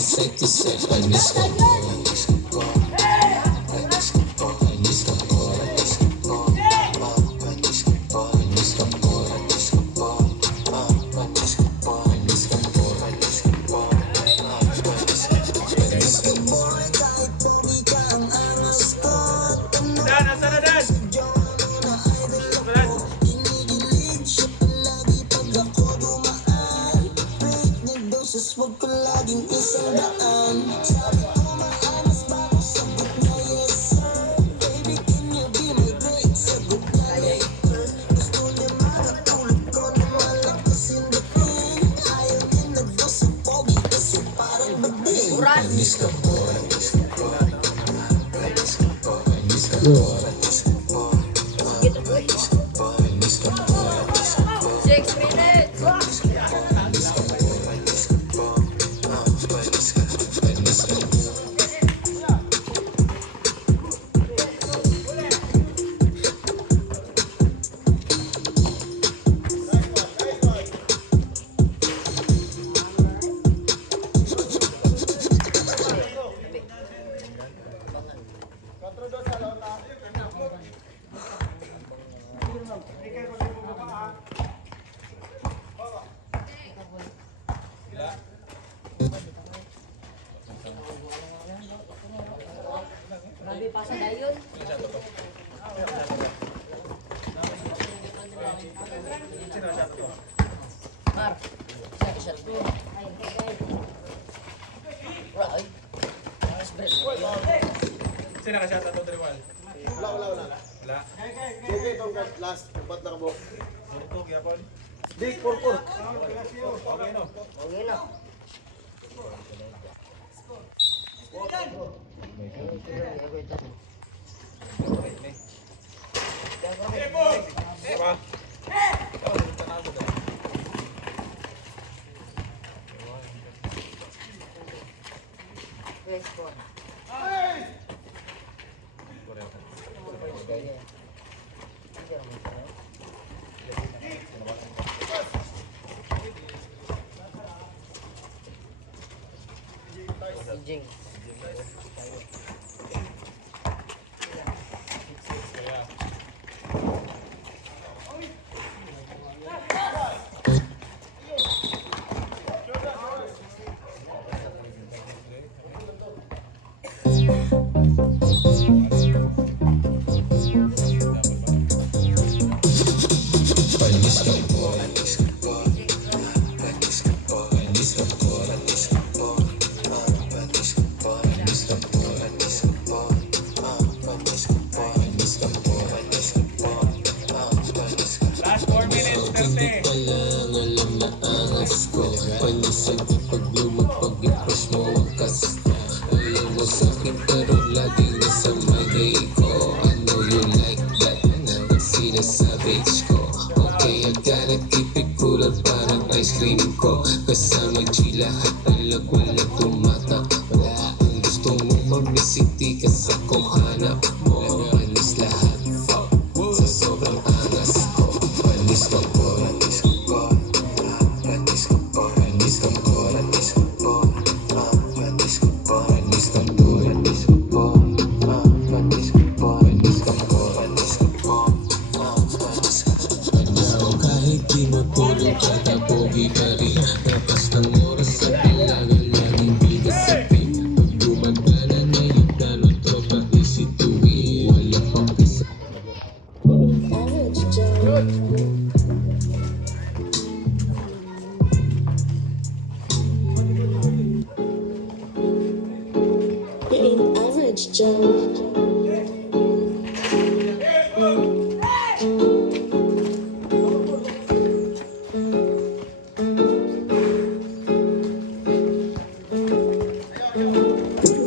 side to side. Panis ka po. Huwag ko laging isang daan. Sabi ko maamas ba ako? Sagot na yes sir. Baby, can you be my date? Sagot na later. Gusto niya makatulog ko na malakas sindating. Ayaw niya nagdaw sa pogi kasi parang bagay. Panis ka po. Panis ka po. Panis ka po. Panis ka po. 6 minutes. Grabe pa sa dayon. Mar, shot ko. Ay, right. Sino ka shot ato Triwal? Wala. Wala. Okay, itong last. Ba't na mo? Turtog yapon. Di, purpur. Okay no. Okay na. Diba? Yes, po. Jing. Panis ka po. Panis ka po. Last 4 minutes, 30. Walang alam na angas ko. Panisan ko pag lumapag i-push mo wakas na. Ayaw mo sa'kin pero laging nasa malay ko. I know you like that. Pag sinasabage ko. Okay, I gotta keep it cooler parang ice cream ko. Kasama G lahat alag wala tumata. Wala ang gusto mo mamisiti ka sa kuhanap mo. Panis lahat sa sobrang angas ko. Panis ka po. Panis ka po. Panis ka po. Panis ka po. Panis ka po. Panis ka po. Panis ka po. Panis ka po. Panis ka po. Panis ka po. Panis ka po. Panis ka kahit di matulog kada pogi ka rin. Tapas ng oras sa bilangan laging bigas sa pin. Pag gumagana na yung talong tropa isituin. Wala pang isa. Average Joe. You ain't average Joe.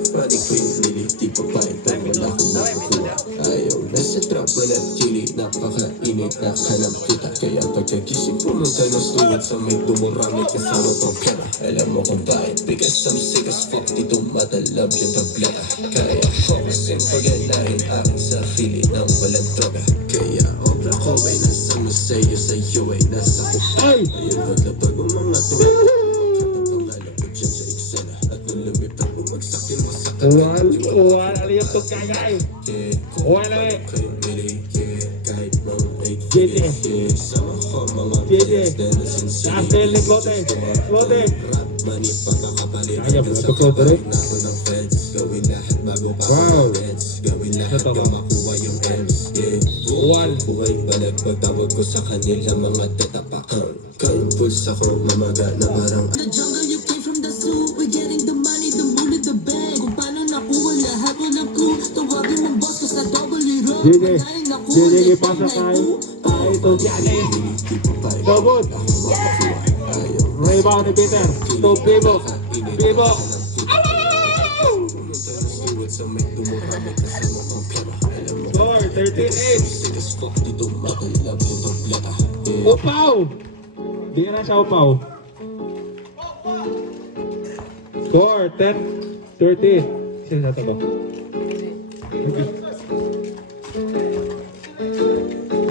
Pwede ko yung lilit, di pa pahit pero wala akong makukuha. Ayaw na sa trouble at chili, napakainit na hanap kita. Kaya pagkagising pumunta na suwat sa may dumurami kasama pang pera. Alam mo kung bakit, because I'm sick as fuck, dito matalab yung tabla. Kaya focusing paganahin aking sarili ng walang droga. Kaya obra ko ay nasa masaya sa'yo ay nasa kupan. Ayun maglapag ang mga tuwa. Katabang alapot yan sa eksena at Uwan, ano yung tugkagay? Uwan na eh. JJ. Castel ni Flote. Flote. Kaya mo ito Flote rin. Wow. Ito ba? Uwan. Buhay balik pagtawag ko sa kanila mga tatapakan. Kalpuls ako mamaga na parang The jungle, you came from the zoo. We're getting the money, the bullet, the bag. Kung paano nakuha lahat, walang clue. Tawagin mong boss ko sa double hero. JJ. JJ, ipasa tayo. Tayo ito dyan. Dobot. Rebound ni Peter. Ito, Bibo. Bibo. Score, 13-8. Upaw! Di na siya upaw. Score, 10-13. Sino sa ito ba?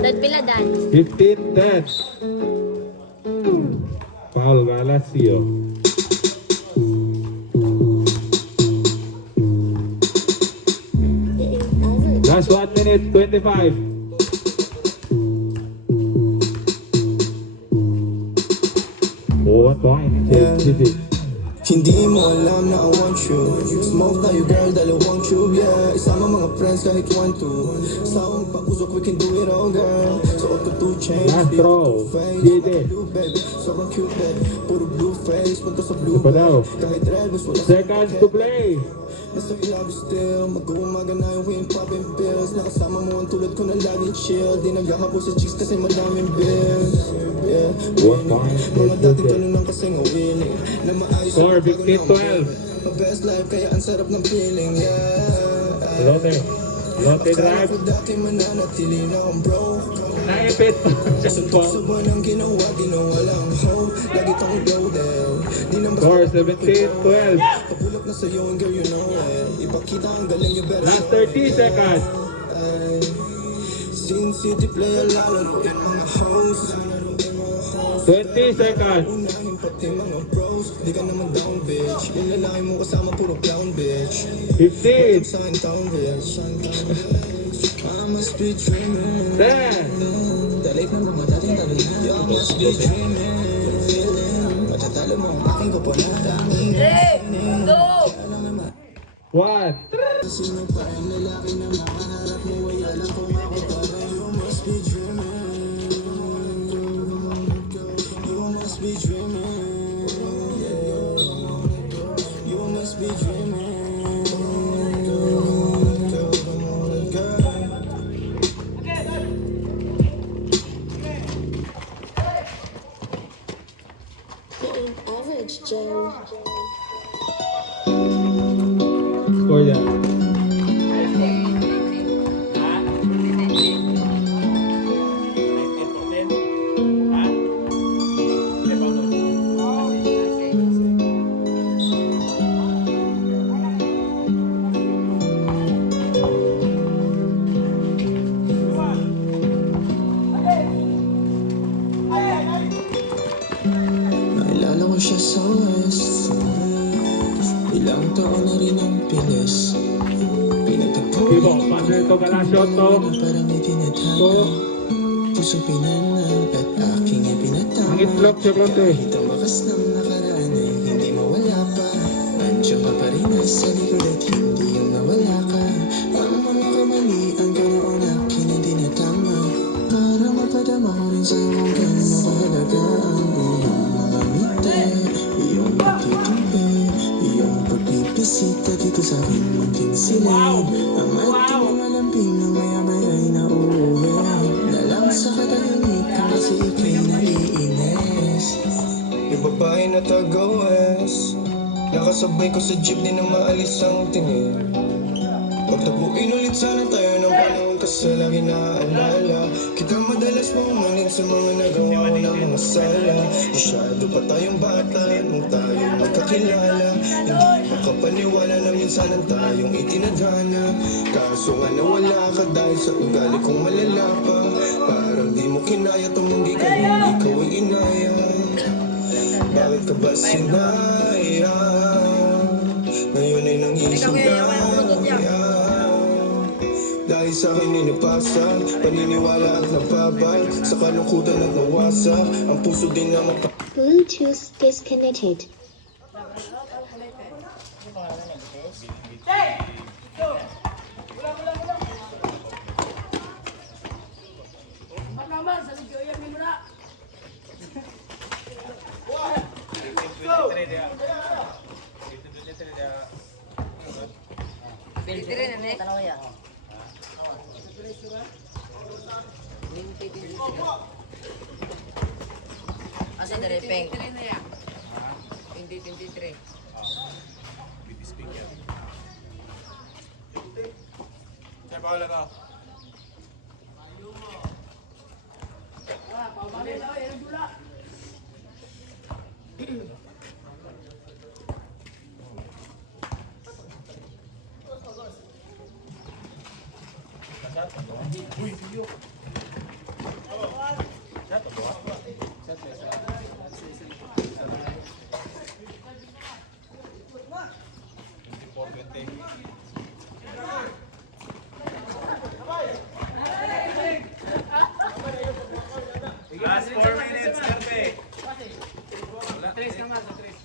Dan pila dan. 15-10. Foul, Galacio. Last 1 minute, 25. Oh, 1 point. JJ. Hindi mo alam na I want you. Smoke tayo girl, dalawang tube, yeah. Isama mga friends kahit 1-2. Sawang pag-usok, we can do it all, girl. So up to 2 chains, Last di throw. ako face. JJ. Blue, baby, sobrang cute, baby. Puro blue face, punta sa blue, Ito daw. kahit red, mas wala sa Seconds to play. Nasa ilaw still, mag-uumaga na yung win popping pills. Nakasama mo ang tulad ko na laging chill. Di naghahabol sa chicks kasi madaming bills. Yeah, winning. Mga dating tanong kasi nga winning. Na maayos Score, ang bago na 15-12. My best life kaya ang sarap ng feeling, yeah. Lote. Lote Akala drive. ko dati mananatili na akong broke. Naipit. Suntok sa buwan ang ginawa lang hope. Lagi tayong loaded. Di na Score, 17-12. Pabulak na sa'yo and girl you know it. Ipakita ang galing you better Last show 30 seconds. ay, Sin City player lalaroin mga hoes. 20 seconds. Unahin pati mga bros. Di ka naman down bitch. Yung lalaki mo kasama puro clown bitch. 15. Sign town bitch. I must be dreaming. 10. Dalit na mga dating talo na. I must be dreaming. Matatalo mo ang aking ko po na daming. 3, 2, 1. Sino pa ang lalaki na makaharap mo? Ay alam kong ako pa rin. You must be dreaming. You must be dreaming. You must be dreaming. Average Joe. Score yan. Naalala ko siya sa West. Ilang taon na rin ang pilis. Pinagtagpo Bibo, partner to Galacio to. parang itinadhana. To. Puso pinanag at aking ipinatama. Ang itlog si Rote. Kahit ang wakas ng nakaraan ay hindi mawala pa. Nandiyan ka pa rin nasa likod at hindi yung nawala ka. Ang mga kamalian ka noon aking ang tinatama. Para mapadama ko rin sa'yo kung gaano kahalaga ang iyong mga ngiti, iyong pagtitipi, iyong pagpipsita dito sa aking munting silid. Ang ating mga lambing na maya-maya ay nauuwi na lang sa katahimikan kasi ika'y naiinis. Yung babae na taga-west, nakasabay ko sa jeepney na maalis ang tingin. Pagtabuin ulit sana tayo ng panahon kasi lagi naaalala kita madalas mamaling sa mga nagawa ko ng mga sala. Masyado pa tayong bata nung tayo magkakilala. Hindi makapaniwala na minsanan tayong itinadhana. Kaso nga nawala ka dahil sa ugali kong malala pa. Parang di mo kinaya tumanggi ka nung ikaw ay inaya. Bakit ka ba sinaya? Ngayon ay Ikaw kaya yung product niya. Dahil sa akin inipasa, paniniwala at nababay, sa kalungkutan at nawasa, ang puso din naman Bluetooth disconnected. Filter na nih. Tanong ya. Asa dari peng? Hindi 23. Siya pa wala ka. Last 4 minutes, Karte. Wala, 3 ka nga, 3.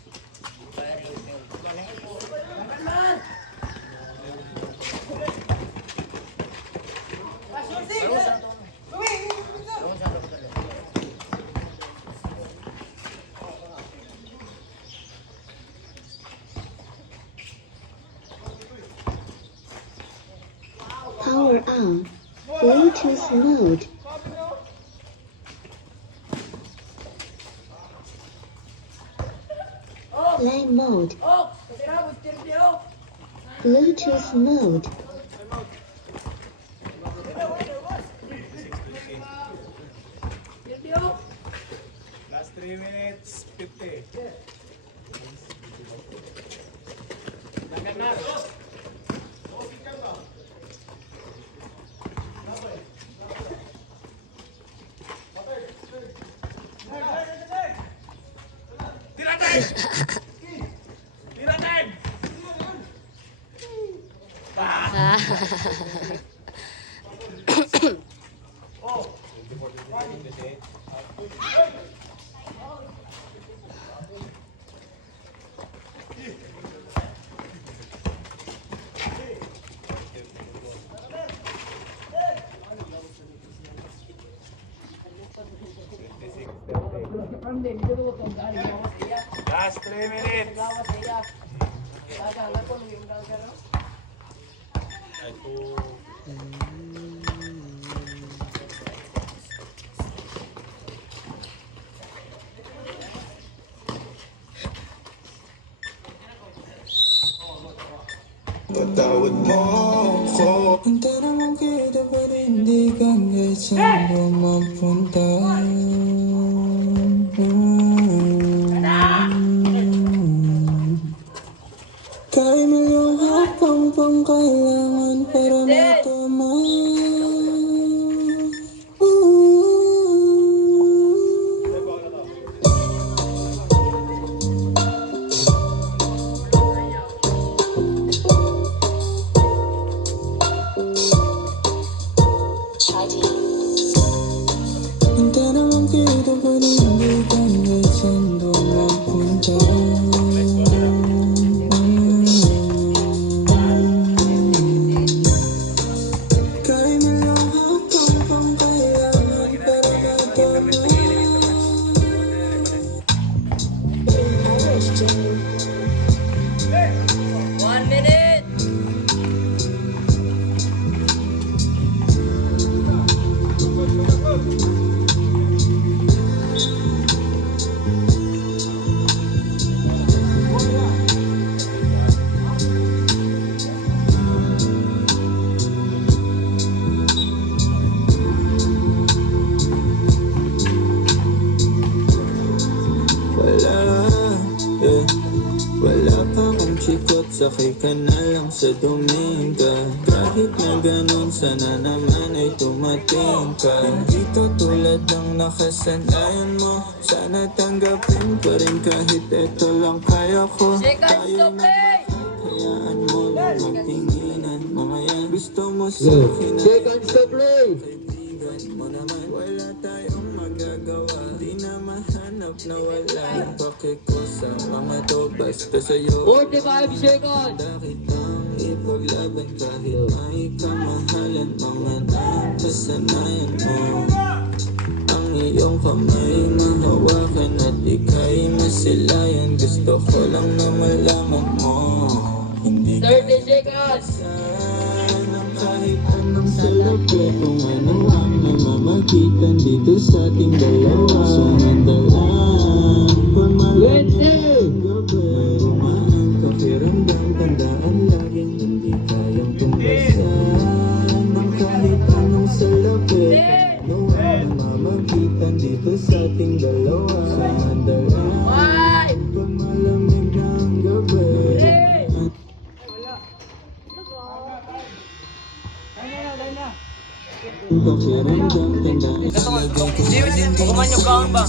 Power on. Bluetooth mode. Play mode. Bluetooth mode. Last 3 minutes, 50. Tira time! Tira time! Last 3 minutes. Patawad mo ko. Punta naman kita pa rin, di ka kahit saan mo magpunta. Kaya milyong hapang pang kailangan para matama. Punta naman kita pa rin, di ka kahit saan mo magpunta. Average Joe. 1 minute. Wala pa akong chikot, sakay ka na lang sa dominga. Kahit na ganun, sana naman ay tumating ka. Hindi to tulad ng nakasanayan mo, sana tanggapin pa rin kahit eto lang kaya ko. Seconds to play. Kaya Hayaan mo na matinginan mga yan. Gusto mo sa Go. akin ay Seconds to play. kaibigan mo naman. Wala tayong magagawa. Di na mahanap na wala. Pakiko sa mga to. Basta sa'yo 45 seconds. bakit ang ipaglaban kahit may kamahalan. Mga nakasanayan mo ang iyong kamay mahawakan at ika'y masilayan. Gusto ko lang na malaman mo hindi ka 30 seconds. ng kahit anong salapi. Kung ano ang namamagitan dito sa ating dalawa. Sumandalang pamalang 20. gabi. Umahang pakiramdam, tandaan laging hindi kayang tumbasan ng kahit anong salapi. Ano ang namamagitan dito sa ating dalawa. Sumandalang pamalamig ng gabi. Pakiramdam, tandaan Kuman yung count ba?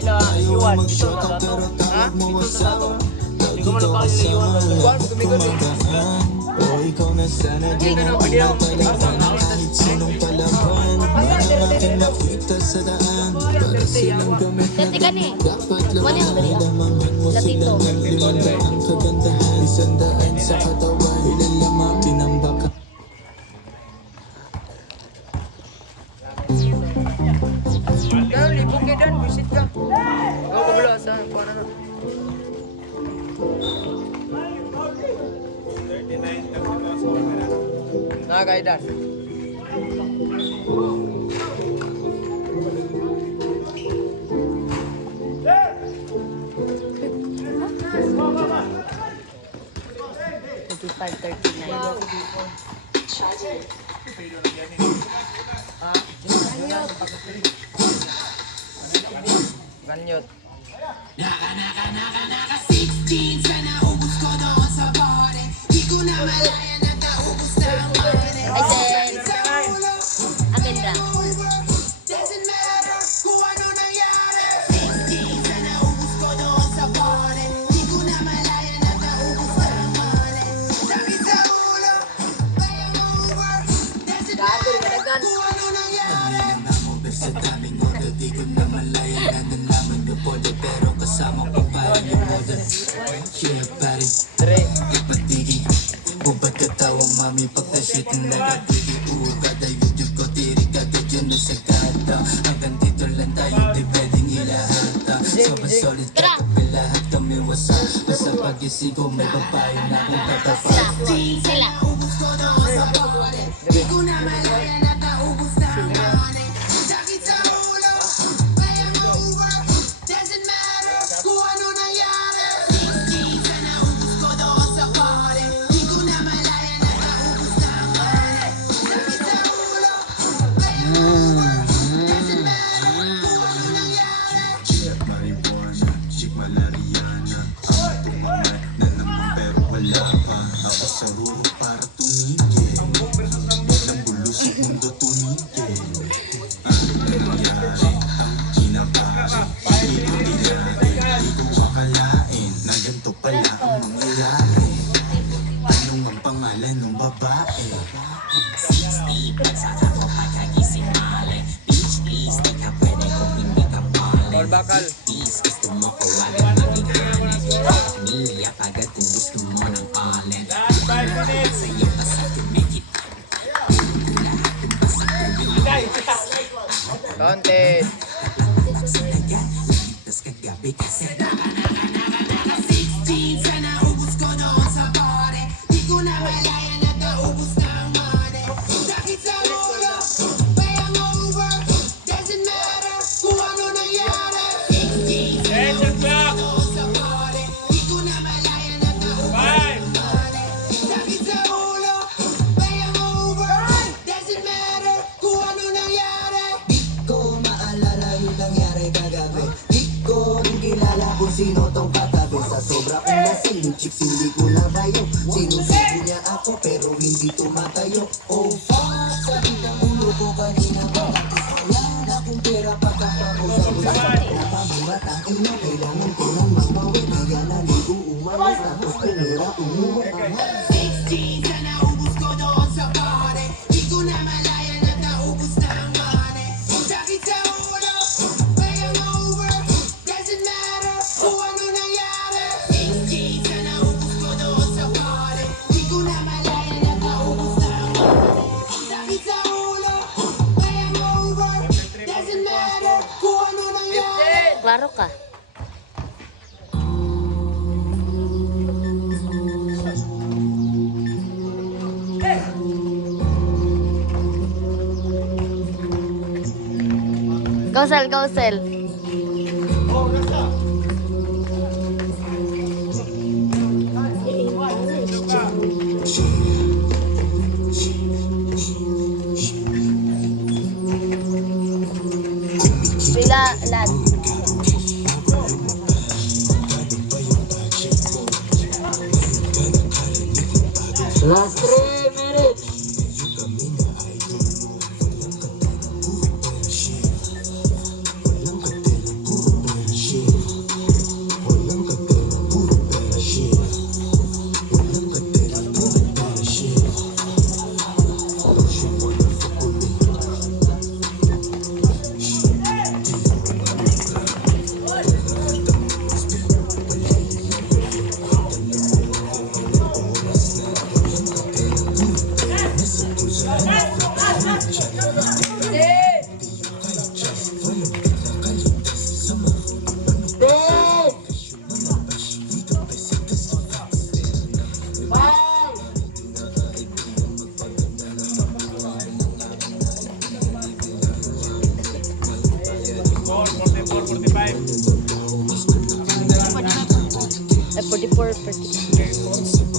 Ila, iwan. Ha? Kuman yung count nila iwan. Kuman, kumikot eh. o ikaw na sana di na kahit sinong palaban. Ang aking nakita sa daan para silang gamit na dapat lang nilamahan mo silang ng 500 kagandahan. 100 sa katawan, ilan lamang pinambaka. Kaya libog ka dan, visit ka. Ikaw ka bala, sa kuha na na. 39, 32, score ka na. Nakakaidan. Ganyot. Ay, akin lang. Gagal, madagan. Sa daming order, di ko na malaya na nalaman ko pwede pero kasama pa pa yung order. Yeah, pare, Tre. ipatigil. Ubad ka tawang mami pagka-shit ang nagagigil. Kada YouTube ko, tiri kagad yun na sa gata. Hanggang dito lang tayo, di pwedeng ilahata. Sobrang solid ka, lahat kami wasa. Basta pag-isip ko, may babae na akong tatapat. Sila. Marijuana, chick malariana. Ang tumangat na naman pero wala pa. Ako sa ruro para tumigil. Biglang gulo sa mundo tumigil. Ano nangyari? Ang kinabari. Hindi ko dinari. Hindi ko akalain na ganito pala ang mangyayari. Anong ang pangalan ng babae? 60, pagsaka ko pagkagising mali. Bitch, please, di ka pwede kung hindi ka mali. All bakal. Please, gusto mo ko walang maging hanit. Pamilya, agad kung gusto mo ng palit. 5 minutes. Sa'yo, basta tumikit. Counted. Sa dagat, ligtas kagabi kasi naka 16, sana ubus ko doon sa party. Di ko na malaya na naubos na ang money. Sakit sa ulo, may hangover. Doesn't matter kung ano nangyari. 16, End the clock. doon sa party. Di ko na malaya na naubos 5. sakit sa ulo, may hangover. Doesn't matter kung ano nangyari. Di ko maalala yung nangyari kagabi. Di ko rin kilala kung sino tong katabi. Sa sobra kong lasing, yung chicks hindi ko na bayo. Sinusubo niya ako pero hindi tumatayo. Oh fuck, sakit ang ulo ko kanina. Bakit wala na kung pera pagkakaroon sa buhay. Napabuhat ang ino, kailangan ko nang magbawi. Kaya naligo umalis tapos Klaro ka. Go, Sel, go, Sel. Bila, lad. Last 3 minutes. Score, 44-45. 44, 44.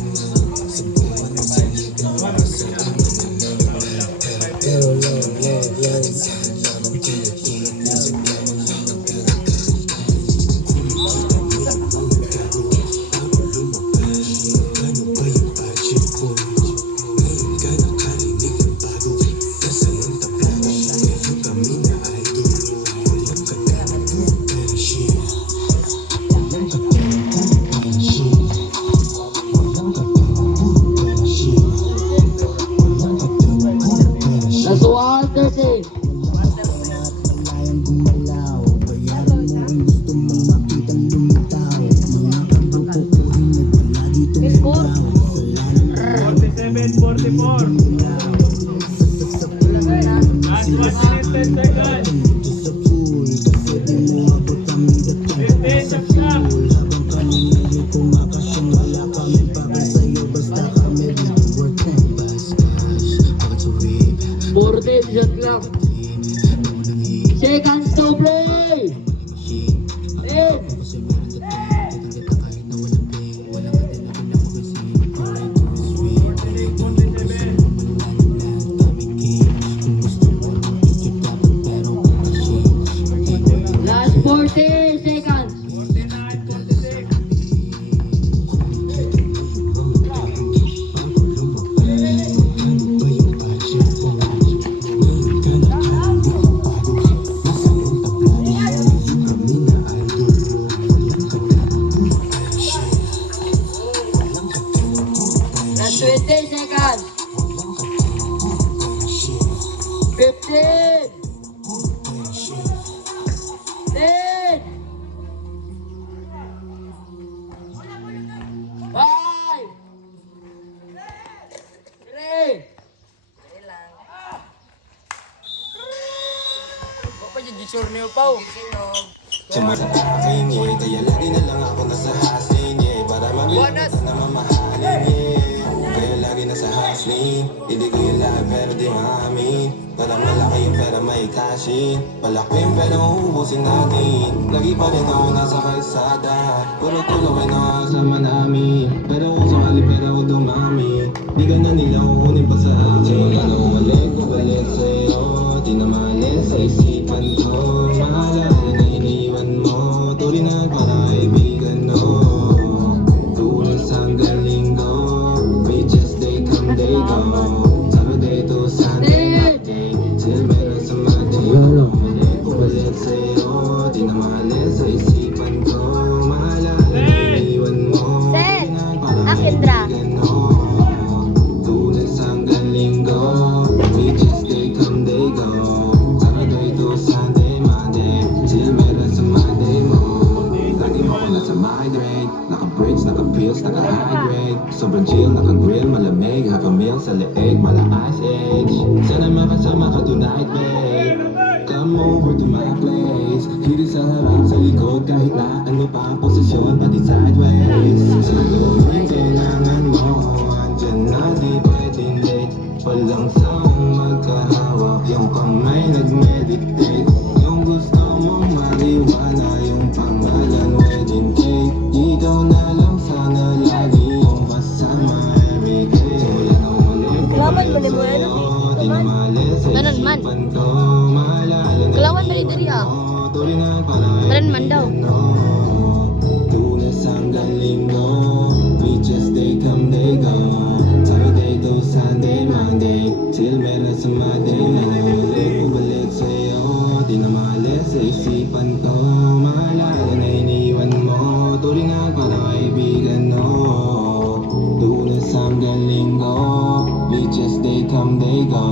Last 1:30. Score. 47-44. Last 1 minute, 10 seconds. 15, shot. 14 shot clock. Seconds to play. 10. Last 40 seconds. 49, 46. Last 20 seconds. 15. 10. 5. 3. Apa jadi jurnal pau? Cuma sa akin, yeah. Kaya lagi na lang ako nasa hustling, yeah. Para mabilis na mamahalin, yeah. Kaya lagi nasa hustling. Hindi ko yung lahat pero di maamin. Para malaki yung pera may cashin. Palaki yung pera uubusin natin. Lagi pa rin ako nasa kalsada. Puro tulawin na kasama namin. Pero kung sakali pera ko dumami, di ka na nila kukunin pa sa akin. Simula na umalik, balik sa'yo. Di na mahalin sa isipan ko. Mahalala na iniwan mo. Tuloy na para kaibigan, no. Tulad sa galing, no. Bitches, they come, they go. Saturday to Sunday, Monday. Till meron sa Monday. Umalik, balik sa'yo. Di na mahalin sa isipan ko. Mahalala na iniwan mo. Tuloy na para Naka-bridge, naka-pills, naka-high grade. Sobrang chill, naka-grill, malamig. Half a meal sa leeg, mala ice age. Sana makasama ka tonight, babe. Come over to my place. Hirit sa harap, sa likod, kahit na ano pa ang posisyon, pati sideways. Siguro kailangan mo, andyan na di pwedeng late. Walang sawang magkahawak, yung kamay nag-meditate. Yung gusto mong mariwala, yung pangalan wedding cake. Ikaw na lang sana lagi yung kasama everyday. Wala na ulit Kalaman mo ni mo ano? di na malis sa Tanan man. isipan ko. Maalala na Kalawan dali ah. tulingan parang Tanan man daw. Lunes hanggang Linggo, beaches they come they go. Saturday to Sunday, Monday, till meron sa Monday na ulit bumalik sa'yo. Di na maalis sa isipan ko. Maalala na iniwan mo, tulingan parang kaibigan no. Lunes hanggang Linggo, beaches they come they go.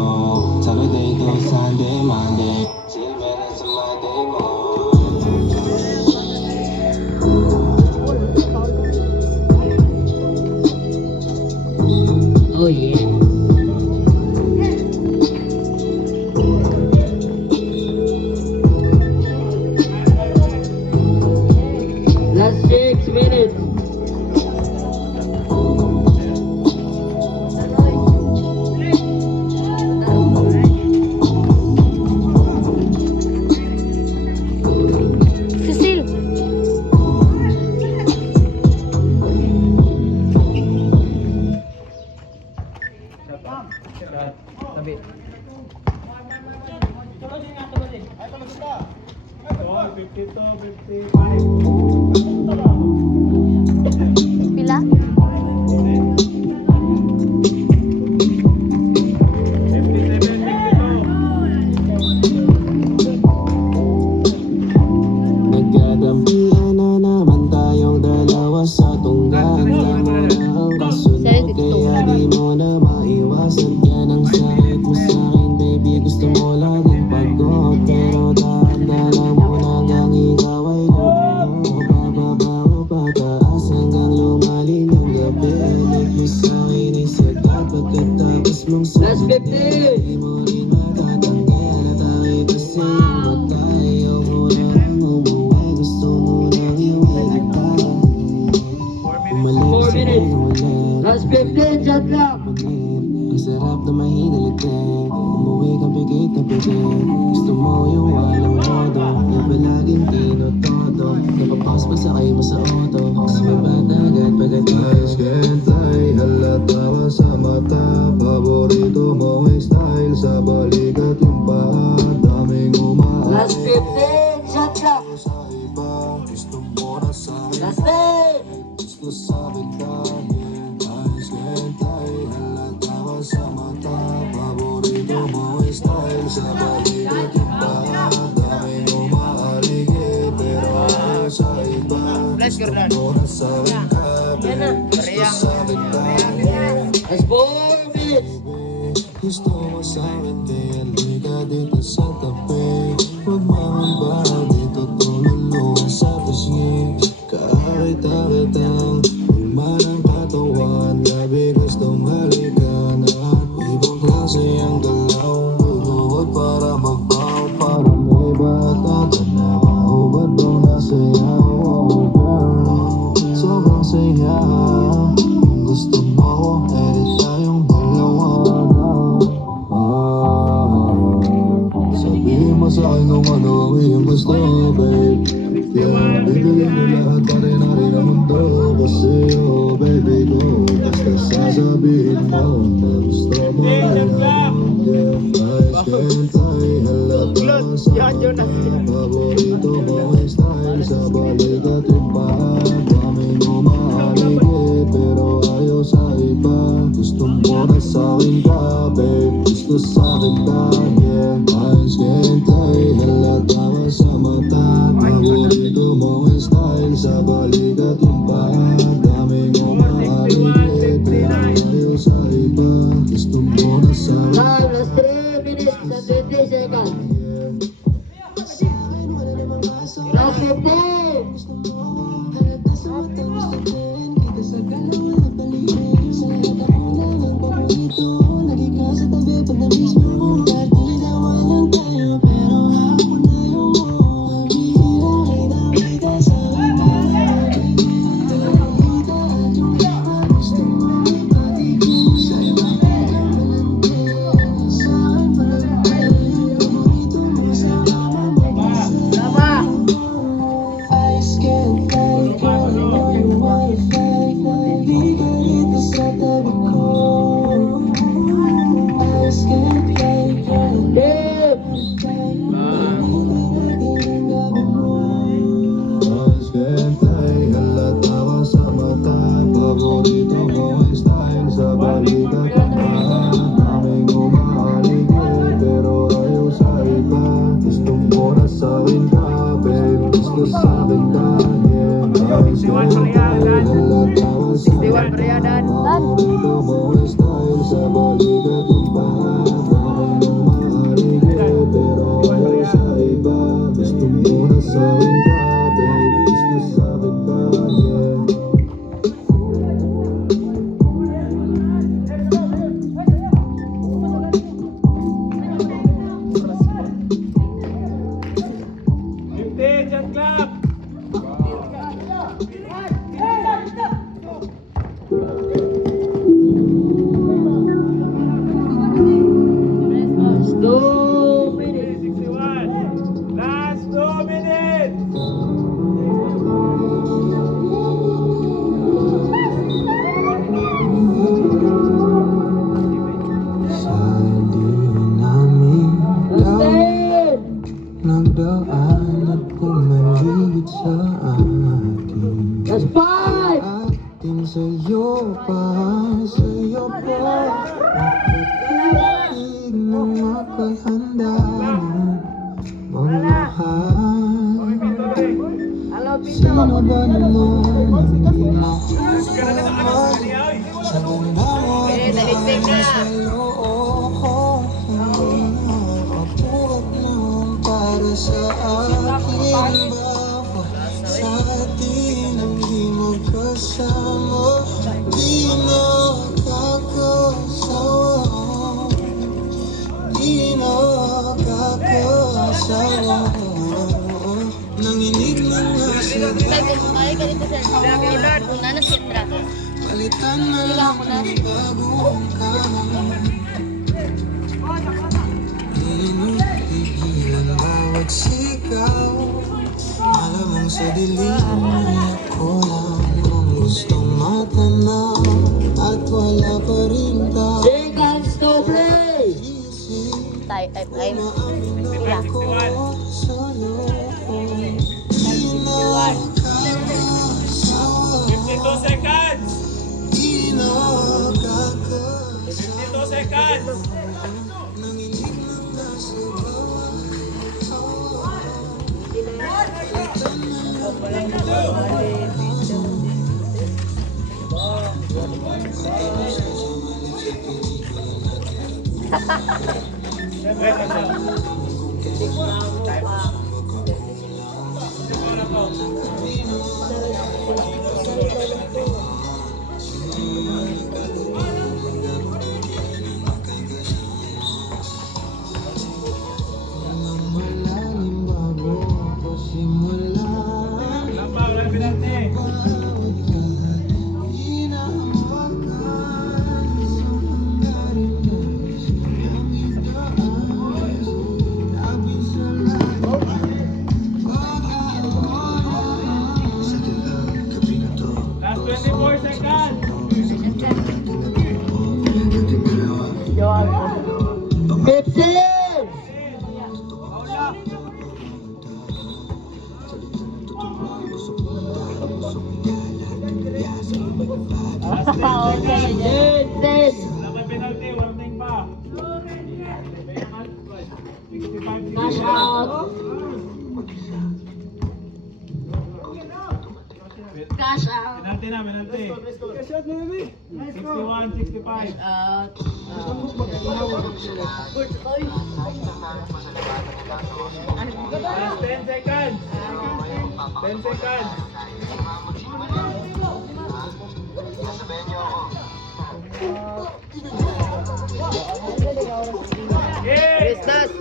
Saturday to Sunday, Monday, till meron sa Monday mo. Oh yeah. Last 6 minutes. Cecil. Tabi. Oh, 52, 55. Pila? 57, 52. Nagkadampian na naman tayong dalawa sa tunggaan. Tama na ang kasunod, kaya di mo na maiwasan. Yan ang sakit mo sa'kin, baby. Gusto mo laging pagod, pero dahan-dahan mo na hanggang ikaw ay lumuho. Bababa o pataas hanggang lumalim ang gabi. Alig mo sa'kin ay sagat, pagkatapos mong Last sagot 50. di mo rin matatanggal. At ako'y kasi ang magtayo mo na lang umuwi. Gusto mo lang iwi kita. 4 minutes. Last 15, shot clock. Ang sarap na mahinalitin. Umuwi kang pikit na pikit. Gusto mo yung walang modo, yung palaging tinotodo. Napapas pa sakay mo sa auto, mas may batagan pagkatapos. Kentay, halata ka sa mata. Paborito mo ay style sa balikat yung paa. Daming umaari Last 15, shot clock. sa iba. Gusto mo na sa Last 10. gusto sa bigtan. Ayos kentay, halata ka sa mata. Paborito mo ay style sa balikat yung paa. Daming umaaligid, pero ayaw sa iba. Gusto mo na sa bigtan. Gusto sa bigtan. Last 4 minutes. Gusto mo sa akin, kaya liga dito sa tabi. Huwag mangamba dito, tululuan sa pisngi. Kakakita kitang umarang katawan. Labi gustong halikan at ibang klase ang galaw. Luluhod para magbaw, para may bata na maubad daw na sayaw. Oh girl, sobrang saya. Kung gusto mo, edit tayong dalawa na. Sabihin mo sa akin kung ano ang iyong gusto, babe. Yeah, bibigyan ko lahat pa rin ang mundo. Kasi oh, baby ko, basta sasabihin mo na gusto mo rin ako. Yeah, ayos kentay, halata ka sa mata. Paborito mo ang style sa balikat yung paa. Daming umaaligid, pero ayaw sa iba. Gusto mo na sa'kin ka, babe. Gusto sa'kin ka, yeah. Ayos kentay, halata ka sa mata. Paborito mo ang style sa balikat yung paa. Daming umaaligid, pero ayaw sa iba. Gusto mo na sa'kin ka, Time, last 3 minutes and 20 seconds. sa'kin wala namang asa. Last 15. Gusto mo, halata sa mata. Gusto mo natin sa'yo pa, sa'yo pa. Makikinig ng ako'y handa magmahal. Sino ba naman hindi makukuman sa ganda mo at sa loob? Mapuwag naman para sa akin ba? Sa atin ang di magkasama, di na kakasawa, di na kakasawa. Nanginig ng nasa Ay, ganito sir. Una na si Tra. palitan na lang ng bagong kama. Hinihigilan bawat sigaw, malamang sa dilim ako lang ang gustong matanaw, at wala pa rin ka. Tayo, ay. Ako sa'yo, di na kakasawa, 52 seconds! di na kakasawa. 52 seconds! Nanginig ng nasa bawat malalim bago ako simula. Wala pa, wala pinante. Last 24 seconds! Last 10 seconds! Wala pa penalty, walang ting pa. 65 Cash out. Cash out. Penalty na, penalty. 61, 65. Out. Last 10 seconds. 10 seconds. Yes!